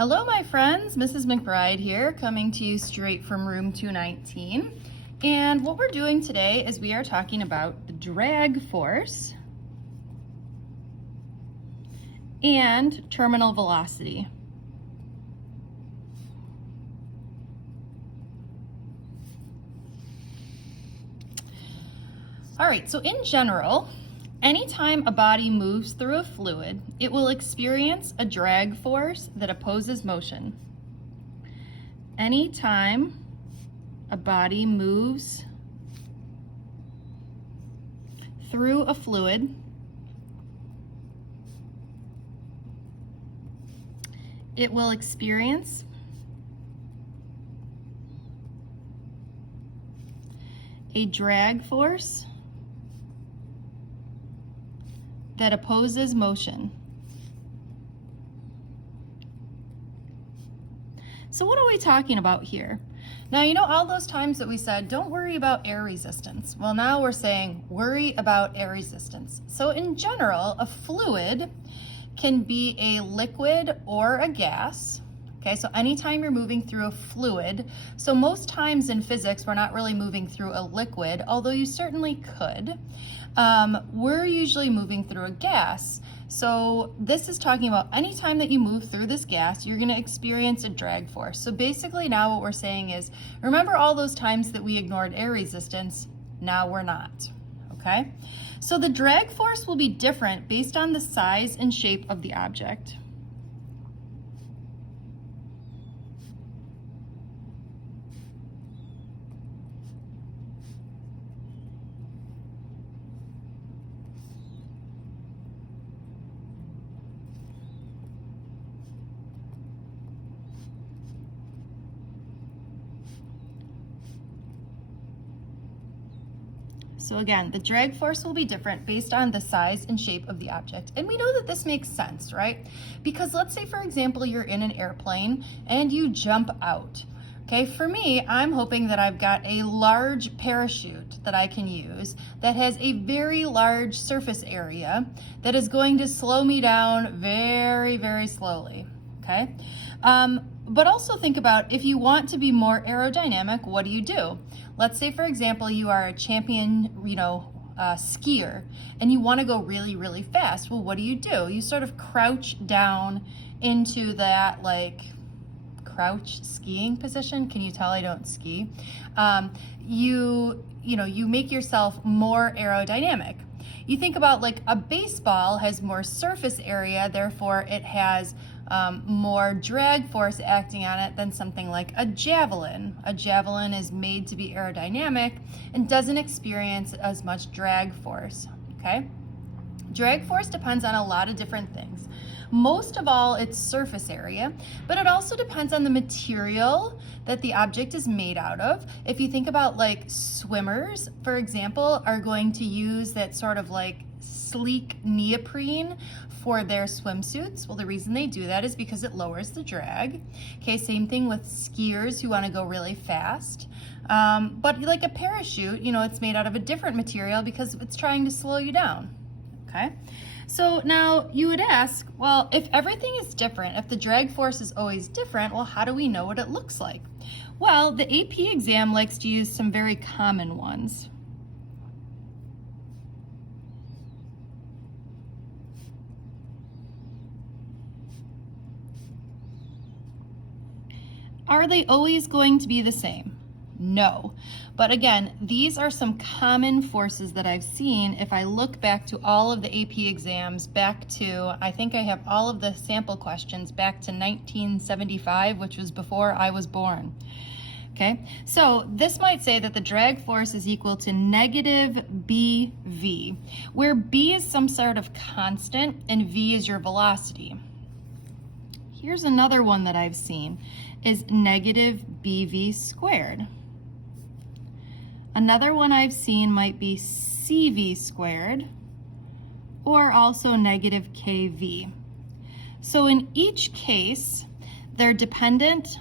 Hello, my friends. Mrs. McBride here, coming to you straight from room 219. And what we're doing today is we are talking about the drag force and terminal velocity. All right, so in general, anytime a body moves through a fluid, it will experience a drag force that opposes motion. Anytime a body moves through a fluid, it will experience a drag force that opposes motion. So what are we talking about here? Now, you know all those times that we said, don't worry about air resistance. Well, now we're saying, worry about air resistance. So in general, a fluid can be a liquid or a gas. Okay, so anytime you're moving through a fluid, so most times in physics, we're not really moving through a liquid, although you certainly could. We're usually moving through a gas. So this is talking about anytime that you move through this gas, you're gonna experience a drag force. So basically now what we're saying is, remember all those times that we ignored air resistance? Now we're not, okay? So the drag force will be different based on the size and shape of the object. So again, the drag force will be different based on the size and shape of the object. And we know that this makes sense, right? Because let's say, for example, you're in an airplane and you jump out. Okay, for me, I'm hoping that I've got a large parachute that I can use that has a very large surface area that is going to slow me down very, very slowly, okay? But also think about if you want to be more aerodynamic, what do? Let's say, for example, you are a champion, skier, and you want to go really, really fast. Well, what do? You sort of crouch down into that crouch skiing position. Can you tell I don't ski? You make yourself more aerodynamic. You think about like a baseball has more surface area, therefore it has more drag force acting on it than something like a javelin. A javelin is made to be aerodynamic and doesn't experience as much drag force, okay? Drag force depends on a lot of different things. Most of all, it's surface area, but it also depends on the material that the object is made out of. If you think about like swimmers, for example, are going to use that sort of like sleek neoprene for their swimsuits. Well, the reason they do that is because it lowers the drag. Okay, same thing with skiers who want to go really fast. But like a parachute, it's made out of a different material because it's trying to slow you down. Okay, so now you would ask, well, if everything is different, if the drag force is always different, well, how do we know what it looks like? Well, the AP exam likes to use some very common ones. Are they always going to be the same? No. But again, these are some common forces that I've seen if I look back to all of the AP exams, back to, I think I have all of the sample questions back to 1975, which was before I was born. Okay, so this might say that the drag force is equal to negative BV, where B is some sort of constant and V is your velocity. Here's another one that I've seen, is negative BV squared. Another one I've seen might be CV squared, or also negative KV. So in each case, they're dependent,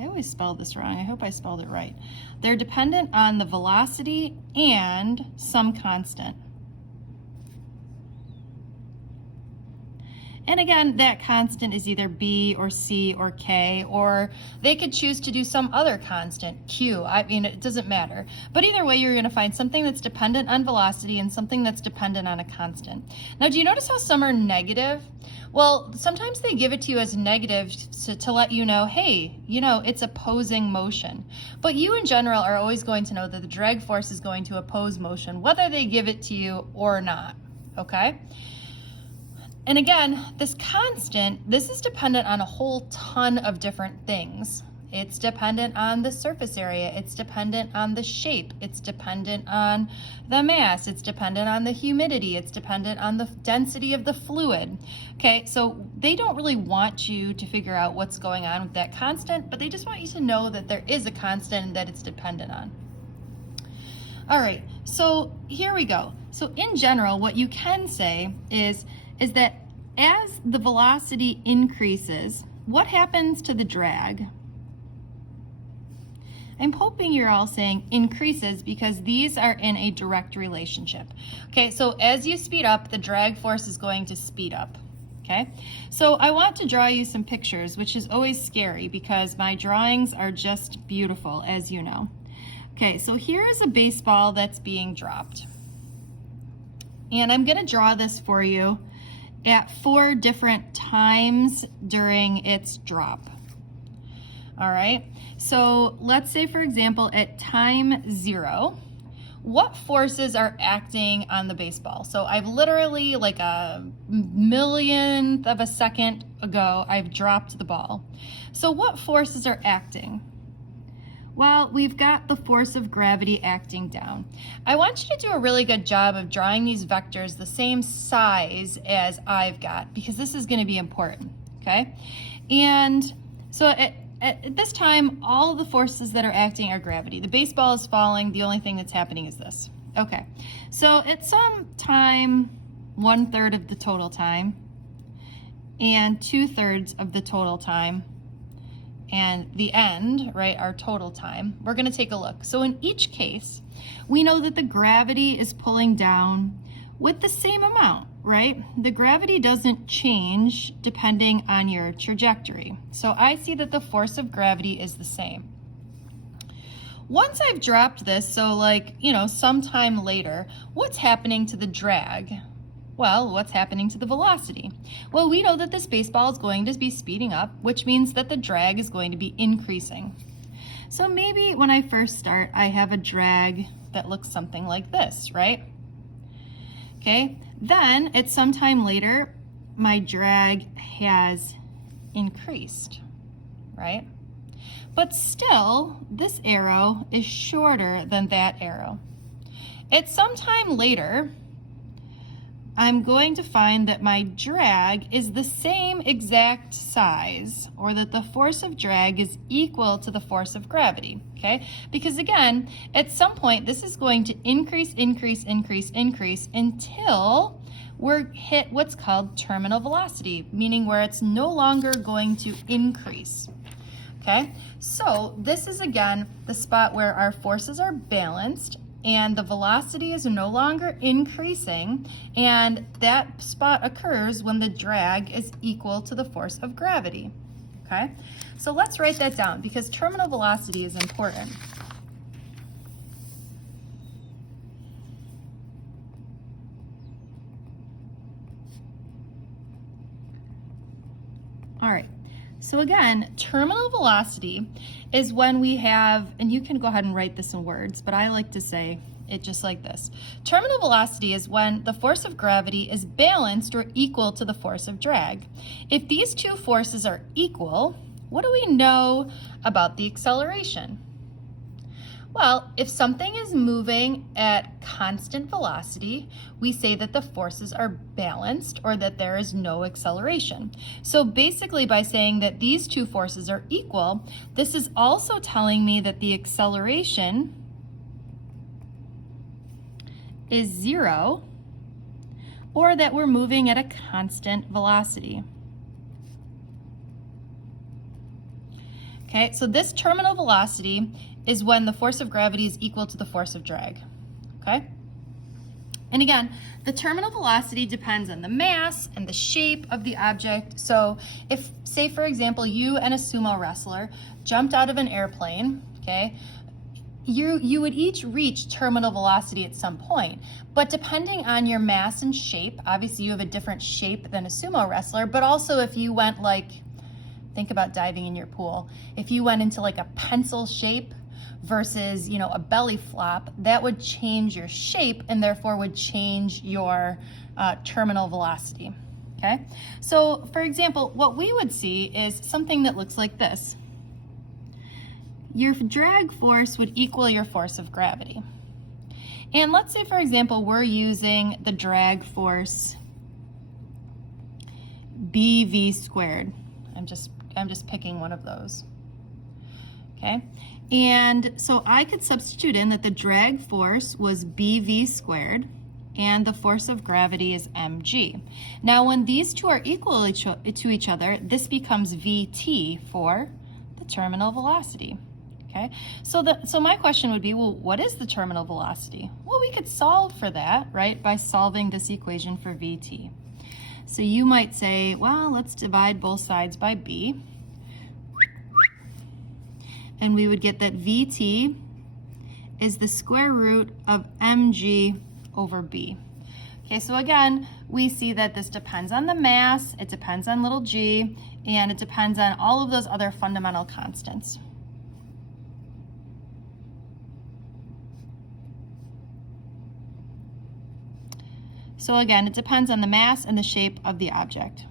I always spelled this wrong, I hope I spelled it right. They're dependent on the velocity and some constant. And again, that constant is either b or c or k, or they could choose to do some other constant, q. I mean, it doesn't matter. But either way, you're going to find something that's dependent on velocity and something that's dependent on a constant. Now, do you notice how some are negative? Well, sometimes they give it to you as negative to let you know, hey, you know, it's opposing motion. But you in general are always going to know that the drag force is going to oppose motion, whether they give it to you or not, okay? And again, this constant, this is dependent on a whole ton of different things. It's dependent on the surface area, it's dependent on the shape, it's dependent on the mass, it's dependent on the humidity, it's dependent on the density of the fluid. Okay, so they don't really want you to figure out what's going on with that constant, but they just want you to know that there is a constant and that it's dependent on. All right, so here we go. So in general, what you can say is that as the velocity increases, what happens to the drag? I'm hoping you're all saying increases because these are in a direct relationship. Okay, so as you speed up, the drag force is going to speed up. Okay, so I want to draw you some pictures, which is always scary because my drawings are just beautiful, as you know. Okay, so here is a baseball that's being dropped. And I'm going to draw this for you at 4 different times during its drop. All right, so let's say, for example, at time 0, what forces are acting on the baseball? So I've literally, like a millionth of a second ago, I've dropped the ball. So what forces are acting? Well, we've got the force of gravity acting down. I want you to do a really good job of drawing these vectors the same size as I've got, because this is going to be important, okay? And so at this time, all the forces that are acting are gravity. The baseball is falling. The only thing that's happening is this. Okay, so at some time, 1/3 of the total time, and 2/3 of the total time, and the end, right, our total time, we're going to take a look. So in each case, we know that the gravity is pulling down with the same amount, right? The gravity doesn't change depending on your trajectory. So I see that the force of gravity is the same. Once I've dropped this, so like, you know, sometime later, what's happening to the drag? Well, what's happening to the velocity? Well, we know that this baseball is going to be speeding up, which means that the drag is going to be increasing. So maybe when I first start, I have a drag that looks something like this, right? Okay, then at some time later, my drag has increased, right? But still, this arrow is shorter than that arrow. At some time later, I'm going to find that my drag is the same exact size, or that the force of drag is equal to the force of gravity, okay? Because again, at some point, this is going to increase until we're hit what's called terminal velocity, meaning where it's no longer going to increase, okay? So this is, again, the spot where our forces are balanced and the velocity is no longer increasing, and that spot occurs when the drag is equal to the force of gravity, okay? So let's write that down because terminal velocity is important. All right, so again, terminal velocity is when we have, and you can go ahead and write this in words, but I like to say it just like this. Terminal velocity is when the force of gravity is balanced or equal to the force of drag. If these two forces are equal, what do we know about the acceleration? Well, if something is moving at constant velocity, we say that the forces are balanced or that there is no acceleration. So basically, by saying that these two forces are equal, this is also telling me that the acceleration is 0, or that we're moving at a constant velocity. Okay, so this terminal velocity is when the force of gravity is equal to the force of drag, okay? And again, the terminal velocity depends on the mass and the shape of the object. So if, say for example, you and a sumo wrestler jumped out of an airplane, okay, you would each reach terminal velocity at some point, but depending on your mass and shape, obviously you have a different shape than a sumo wrestler, but also if you went like, think about diving in your pool, if you went into like a pencil shape versus, you know, a belly flop, that would change your shape and therefore would change your terminal velocity, okay? So for example, what we would see is something that looks like this. Your drag force would equal your force of gravity. And let's say, for example, we're using the drag force BV squared. I'm just picking one of those. Okay? And so I could substitute in that the drag force was BV squared and the force of gravity is mg. Now, when these two are equal to each other, this becomes VT for the terminal velocity. Okay, so my question would be, well, what is the terminal velocity? Well, we could solve for that, right, by solving this equation for VT. So you might say, well, let's divide both sides by B. And we would get that VT is the square root of mg over B. Okay, so again, we see that this depends on the mass, it depends on little g, and it depends on all of those other fundamental constants. So again, it depends on the mass and the shape of the object.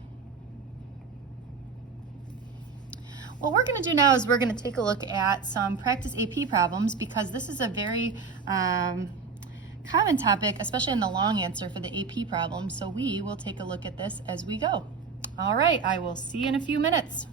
What we're going to do now is we're going to take a look at some practice AP problems because this is a very common topic, especially in the long answer for the AP problem. So we will take a look at this as we go. All right, I will see you in a few minutes.